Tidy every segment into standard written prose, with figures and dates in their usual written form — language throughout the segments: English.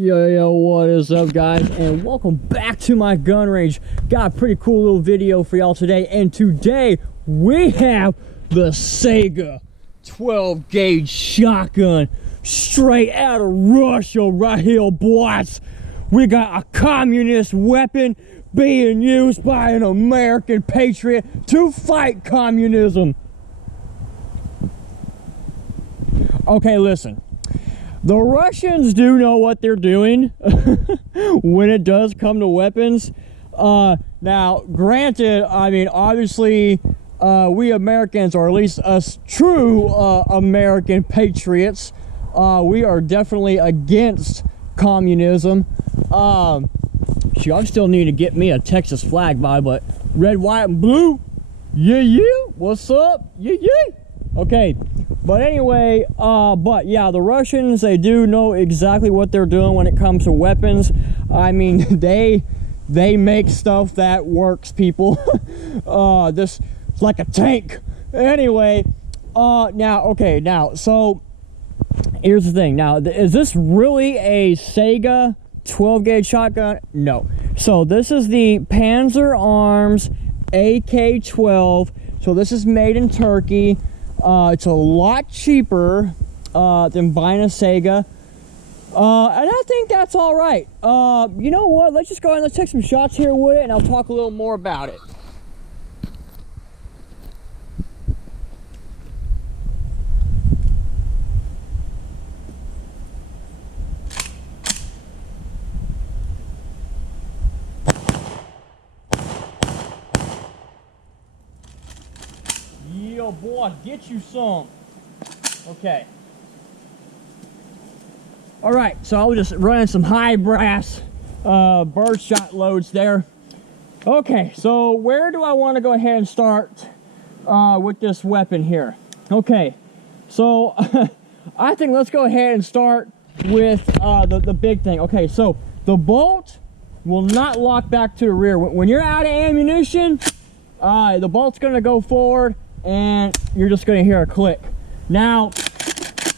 Yo, what is up, guys, and welcome back to my gun range. Got a pretty cool little video for y'all today, and today we have the Sega 12 gauge shotgun straight out of Russia right here, boys. We got a communist weapon being used by an American patriot to fight communism. Okay, listen. The Russians do know what they're doing when it does come to weapons. Now, granted, I mean, obviously, we Americans, or at least us true American patriots, we are definitely against communism. Shoot, I still need to get me a Texas flag by, but red, white, and blue. Yeah. What's up? Yeah. Okay. But anyway, but yeah, the Russians, they do know exactly what they're doing when it comes to weapons. I mean, they make stuff that works, people. This is like a tank. Anyway, now, so here's the thing. Now, is this really a Sega 12 gauge shotgun? No. So this is the Panzer Arms AK12. So this is made in Turkey. It's a lot cheaper than buying a Sega, and I think that's all right. You know what? Let's just go ahead and let's take some shots here with it, and I'll talk a little more about it. Yo, boy, get you some. Okay. All right, so I was just running some high brass birdshot loads there. Okay, so where do I want to go ahead and start with this weapon here? Okay, so I think let's go ahead and start with the big thing. Okay, so the bolt will not lock back to the rear. When you're out of ammunition, the bolt's going to go forward, and you're just going to hear a click. Now,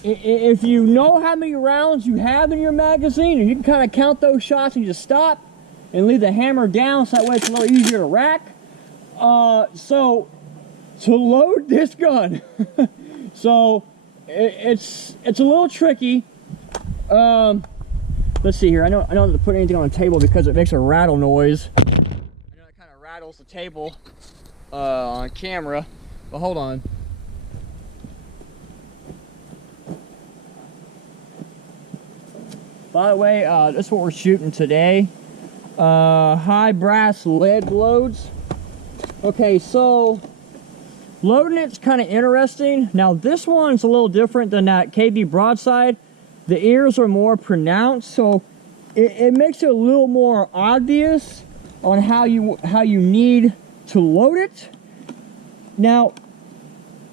if you know how many rounds you have in your magazine, and you can kind of count those shots and just stop and leave the hammer down, so that way it's a little easier to rack. So to load this gun, so it's a little tricky. Let's see here. I know not to put anything on the table because it makes a rattle noise. I know it kind of rattles the table on camera. But hold on. By the way, this is what we're shooting today. High brass lead loads. Okay, so loading it's kind of interesting. Now this one's a little different than that KB broadside. The ears are more pronounced, so it makes it a little more obvious on how you need to load it. Now,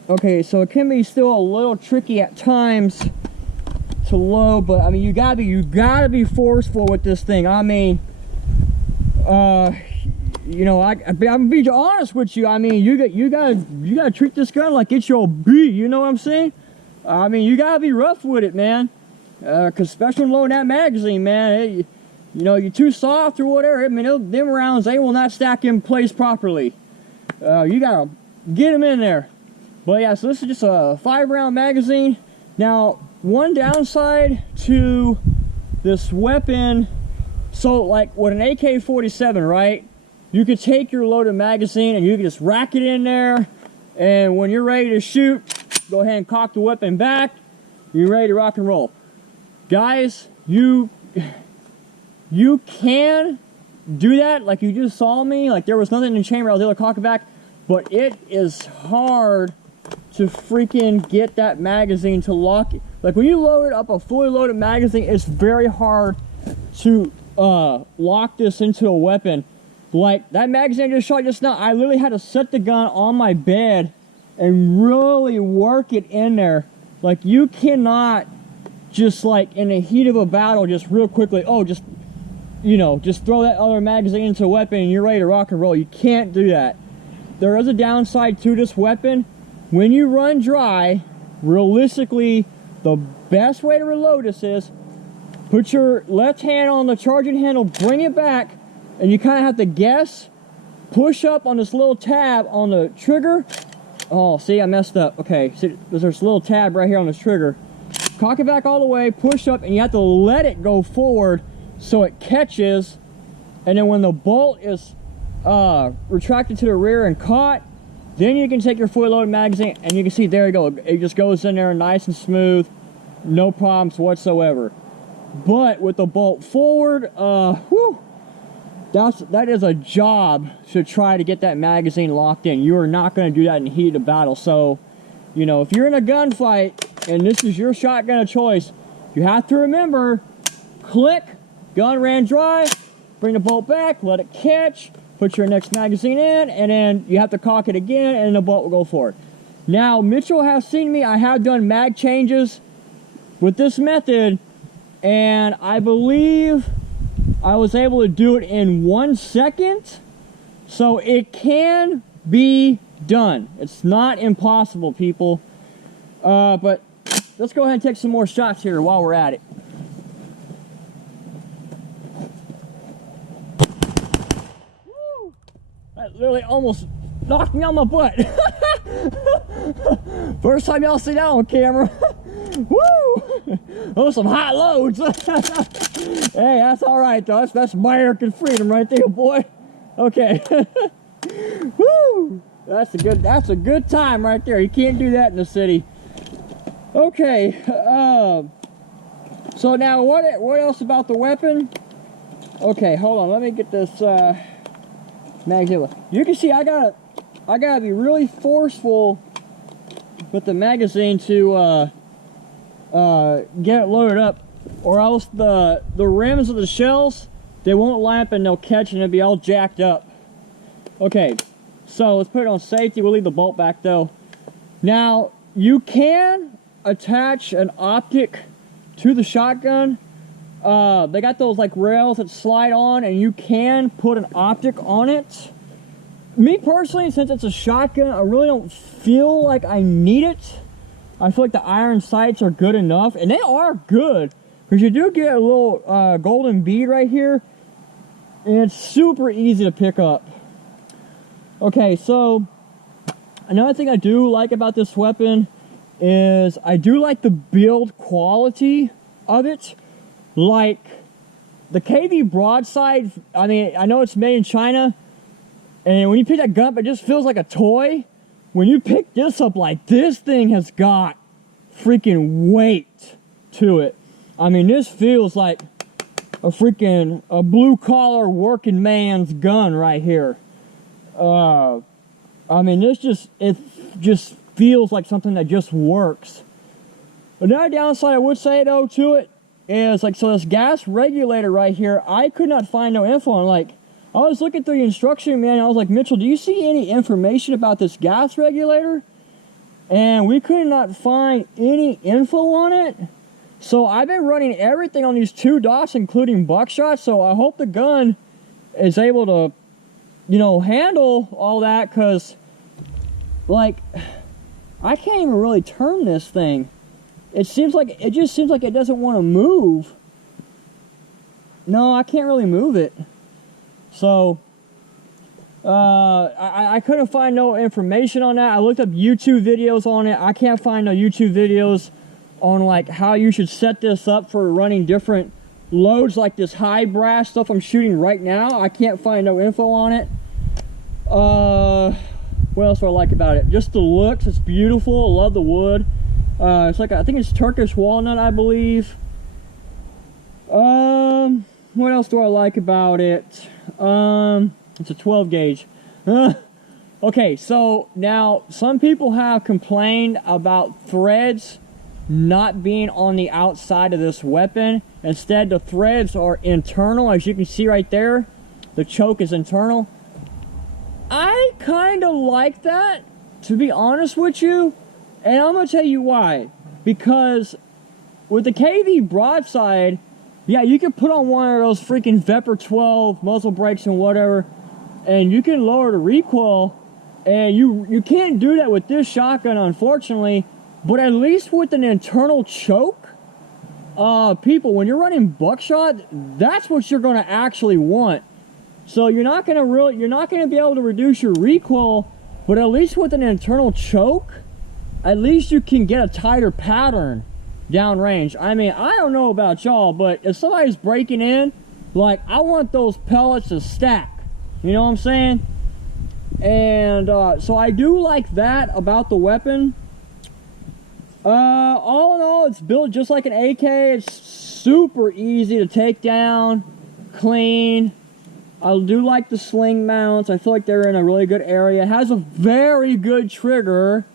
okay, so it can be still a little tricky at times to load, but I mean, you gotta be forceful with this thing. I mean, you know, I'm gonna be honest with you. I mean, you gotta treat this gun like it's your beat. You know what I'm saying? I mean, you gotta be rough with it, man. Cause especially when loading that magazine, man, you know, you're too soft or whatever. I mean, them rounds, they will not stack in place properly. You gotta get them in there. But yeah, so this is just a 5-round magazine. Now, one downside to this weapon, so like with an AK-47, right? You could take your loaded magazine and you can just rack it in there, and when you're ready to shoot, go ahead and cock the weapon back. You're ready to rock and roll. Guys, you can do that like you just saw me. Like there was nothing in the chamber, I was able to cock it back. But it is hard to freaking get that magazine to lock it. Like when you load up a fully loaded magazine, it's very hard to lock this into a weapon. Like that magazine I just shot just now, I literally had to set the gun on my bed and really work it in there. Like you cannot just like in the heat of a battle just real quickly, oh, just, you know, just throw that other magazine into a weapon and you're ready to rock and roll. You can't do that. There is a downside to this weapon. When you run dry, realistically, the best way to reload this is Put your left hand on the charging handle, bring it back, and you kind of have to guess. Push up on this little tab on the trigger. Oh, see, I messed up. Okay, see, there's this little tab right here on this trigger. Cock it back all the way, push up, and you have to let it go forward so it catches. And then when the bolt is retracted to the rear and caught, then you can take your fully loaded magazine, and you can see, there you go. It just goes in there nice and smooth, no problems whatsoever. But with the bolt forward, that is a job to try to get that magazine locked in. You are not going to do that in the heat of battle. So, you know, if you're in a gunfight and this is your shotgun of choice, you have to remember, click, gun ran dry, bring the bolt back, let it catch, put your next magazine in, and then you have to cock it again, and the bolt will go forward. Now, Mitchell has seen me. I have done mag changes with this method, and I believe I was able to do it in 1 second. So it can be done. It's not impossible, people. But let's go ahead and take some more shots here while we're at it. Woo! That literally almost knocked me on my butt. First time y'all see that on camera. Woo! Those some hot loads. Hey, that's all right though. That's American freedom right there, boy. Okay. Woo! That's a good time right there. You can't do that in the city. Okay. So now what else about the weapon? Okay, hold on. Let me get this magazine. You can see I gotta be really forceful with the magazine to get it loaded up, or else the rims of the shells, they won't line up and they'll catch and it'll be all jacked up. Okay, so let's put it on safety. We'll leave the bolt back though. Now you can attach an optic to the shotgun. They got those like rails that slide on, and you can put an optic on it. Me personally, since it's a shotgun, I really don't feel like I need it. I feel like the iron sights are good enough, and they are good, because you do get a little golden bead right here, and it's super easy to pick up. Okay, so another thing I do like about this weapon is I do like the build quality of it. Like the KV broadside, I mean, I know it's made in China, and when you pick that gun up, it just feels like a toy. When you pick this up, like, this thing has got freaking weight to it. I mean, this feels like a blue-collar working man's gun right here. I mean, it just feels like something that just works. Another downside I would say, though, to it is, like, so this gas regulator right here, I could not find no info on. Like, I was looking through the instruction manual. I was like, Mitchell, do you see any information about this gas regulator? And we could not find any info on it. So I've been running everything on these 2 dots, including buckshot. So I hope the gun is able to, you know, handle all that. Because, like, I can't even really turn this thing. It just seems like it doesn't want to move. No, I can't really move it. So, I couldn't find no information on that. I looked up YouTube videos on it. I can't find no YouTube videos on, like, how you should set this up for running different loads, like this high brass stuff I'm shooting right now. I can't find no info on it. What else do I like about it? Just the looks. It's beautiful. I love the wood. It's like, I think it's Turkish walnut, I believe. What else do I like about it? It's a 12 gauge. Okay, so now some people have complained about threads not being on the outside of this weapon. Instead, the threads are internal. As you can see right there, the choke is internal. I kind of like that, to be honest with you. And I'm going to tell you why. Because with the KV broadside, yeah, you can put on one of those freaking Vepr 12 muzzle brakes and whatever, and you can lower the recoil. And you can't do that with this shotgun, unfortunately. But at least with an internal choke, people, when you're running buckshot, that's what you're going to actually want. So you're not going to be able to reduce your recoil, but at least with an internal choke, at least you can get a tighter pattern downrange. I mean, I don't know about y'all, but if somebody's breaking in, like, I want those pellets to stack. You know what I'm saying? And so I do like that about the weapon. All in all, it's built just like an AK. It's super easy to take down, clean. I do like the sling mounts. I feel like they're in a really good area. It has a very good trigger.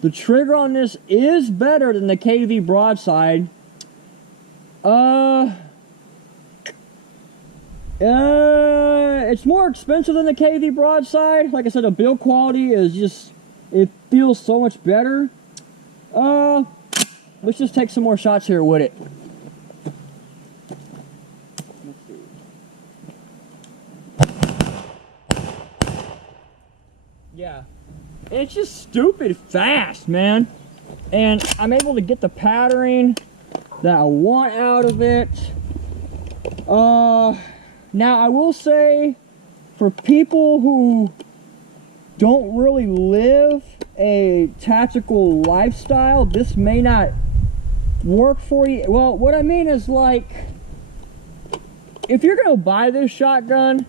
The trigger on this is better than the KV broadside. It's more expensive than the KV broadside. Like I said, the build quality is just, it feels so much better. Let's just take some more shots here with it. Yeah, it's just stupid fast, man. And I'm able to get the patterning that I want out of it. Now I will say, for people who don't really live a tactical lifestyle, this may not work for you. Well, what I mean is, like, if you're gonna buy this shotgun,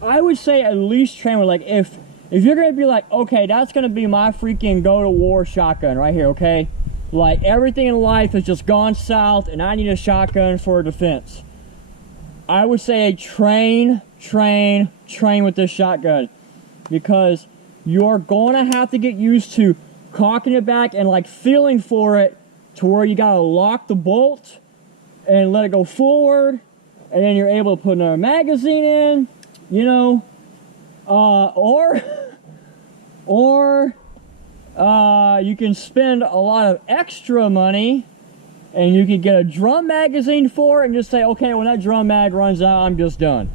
I would say at least train with, like, if you're gonna be like, okay, that's gonna be my freaking go to war shotgun right here, okay? Like, everything in life has just gone south and I need a shotgun for defense. I would say train with this shotgun, because you're going to have to get used to cocking it back and, like, feeling for it to where you gotta lock the bolt and let it go forward, and then you're able to put another magazine in, you know, or you can spend a lot of extra money and you can get a drum magazine for it and just say, okay, when that drum mag runs out, I'm just done.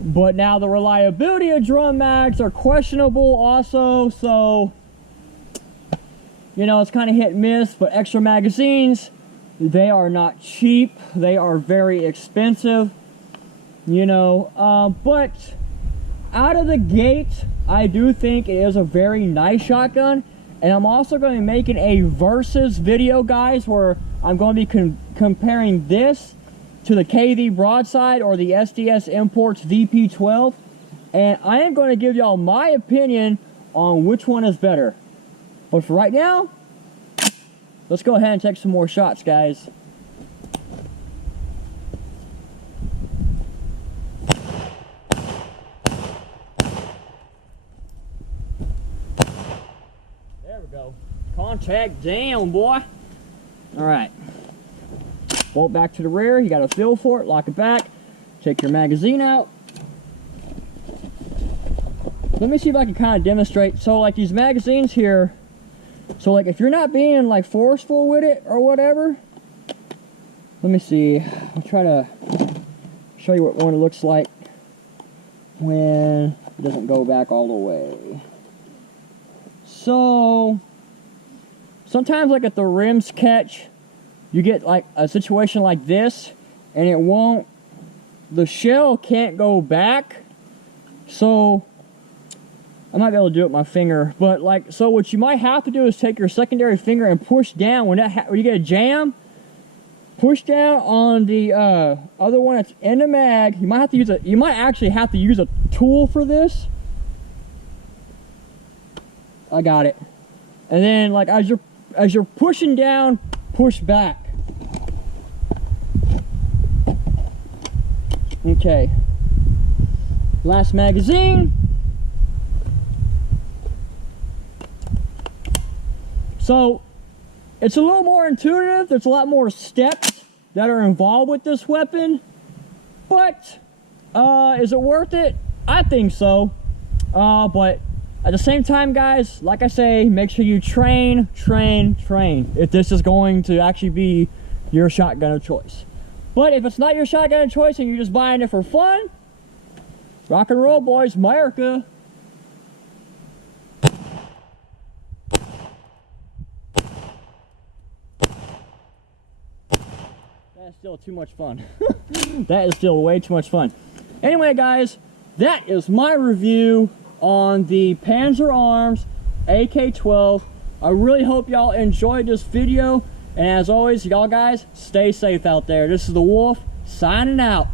But now the reliability of drum mags are questionable also, so, you know, it's kind of hit and miss. But extra magazines, they are not cheap. They are very expensive, you know. But out of the gate, I do think it is a very nice shotgun. And I'm also going to be making a versus video, guys, where I'm going to be comparing this to the KV broadside or the SDS Imports VP12. And I am going to give y'all my opinion on which one is better. But for right now, let's go ahead and take some more shots, guys. There we go. Contact down, boy. All right. Bolt back to the rear. You got to feel for it. Lock it back. Take your magazine out. Let me see if I can kind of demonstrate. So, like, these magazines here, so, like, if you're not being, like, forceful with it or whatever, let me see. I'll try to show you what one looks like when it doesn't go back all the way. So, sometimes, like, if the rims catch, you get, like, a situation like this, and it won't, the shell can't go back. So, I might be able to do it with my finger, but, like, so what you might have to do is take your secondary finger and push down. When you get a jam, push down on the other one that's in the mag. You might have to use you might actually have to use a tool for this. I got it. And then, like, as you're pushing down, push back. Okay. Last magazine. So, it's a little more intuitive. There's a lot more steps that are involved with this weapon. But, is it worth it? I think so. But at the same time, guys, like I say, make sure you train if this is going to actually be your shotgun of choice. But if it's not your shotgun of choice and you're just buying it for fun, rock and roll, boys, America. That's still too much fun. That is still way too much fun. Anyway, guys, that is my review on the Panzer Arms AK12. I really hope y'all enjoyed this video. And as always, y'all guys, stay safe out there. This is the Wolf, signing out.